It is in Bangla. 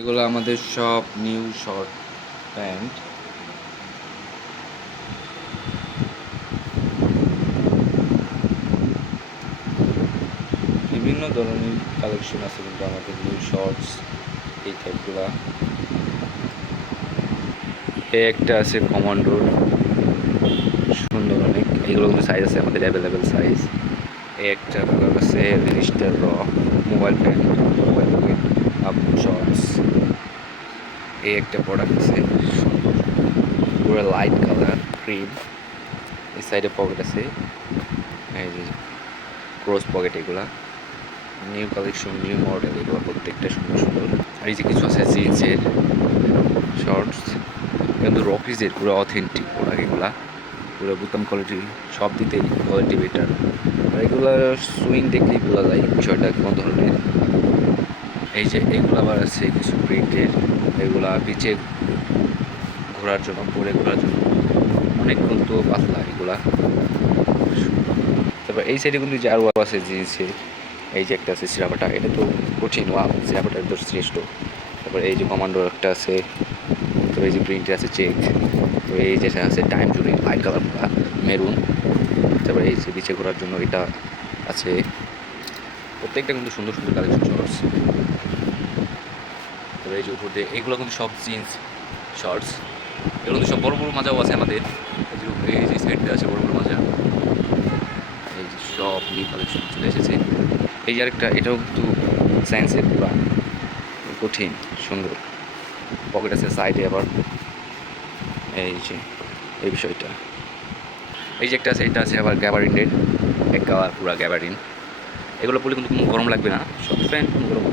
এগুলো আমাদের সব নিউ শর্ট প্যান্ট। বিভিন্ন ধরনের কালেকশন আছে কিন্তু আমাদের নিউ শর্টস এই টাইপগুলা। একটা আছে কমান্ডোর, সুন্দর অনেক। এগুলো কিন্তু সাইজ আছে আমাদের অ্যাভেলেবেল সাইজ। একটা কালার আছে রেজিস্টার র mobile pant, mobile pant up shorts. এই একটা প্রোডাক্ট আছে সুন্দর, পুরো লাইট কালার ক্রিম। এই সাইডে পকেট আছে, এই যে ক্রস পকেট। এগুলা নিউ কালেকশন, নিউ মডেল, এগুলো প্রত্যেকটা সুন্দর সুন্দর। আর এই যে কিছু আছে জিন্সের শর্টস, কিন্তু রকিজের পুরো অথেন্টিক প্রোডাক্ট। এগুলা পুরো বুতাম কোয়ালিটি, সব দিতেই কোয়ালিটি বেটার। আর এগুলা সুইং দেখলেই বোঝা যায় বিষয়টা কোন ধরনের। এই যে এগুলো আবার আছে কিছু প্রিন্টের, এগুলা পিছে ঘোরার জন্য, পরে ঘোরার জন্য অনেক কিন্তু পাতলা এগুলা। তারপর এই সাইডে কিন্তু যে আরও আছে জিন্সের, এই যে একটা আছে সিরাপাটা, এটা তো কঠিন, ওয়াও সিরাপাটা তো শ্রেষ্ঠ। তারপর এই যে কমান্ডোর একটা আছে, তো এই যে প্রিন্টে আছে চেক। তো এই যে আছে টাইম জুড়ে লাইট কালার পুরা মেরুন। তারপরে এই যে নিচে ঘোরার জন্য এটা আছে। প্রত্যেকটা কিন্তু সুন্দর সুন্দর কালেকশন শর্টস। তারপরে এই যে উপর দিয়ে এগুলো কিন্তু সব জিন্স শর্টস। এগুলো কিন্তু সব বড় বড় মাজাও আছে আমাদের। এই যে সাইডটা আছে বড় বড় মাজা। এই যে সব নিউ কালেকশন চলে এসেছে। এই যে আরেকটা, এটাও কিন্তু সায়েন্সের পুরা কঠিন সুন্দর। পকেট আছে সাইডে আবার। এই যে এই বিষয়টা, এই যে একটা আছে, এটা আছে আবার গ্যাবারিনের, এক কালার পুরা গ্যাবারিন। এগুলো পরলে কিন্তু কোনো গরম লাগবে না, সব প্যান্ট কোনো গরম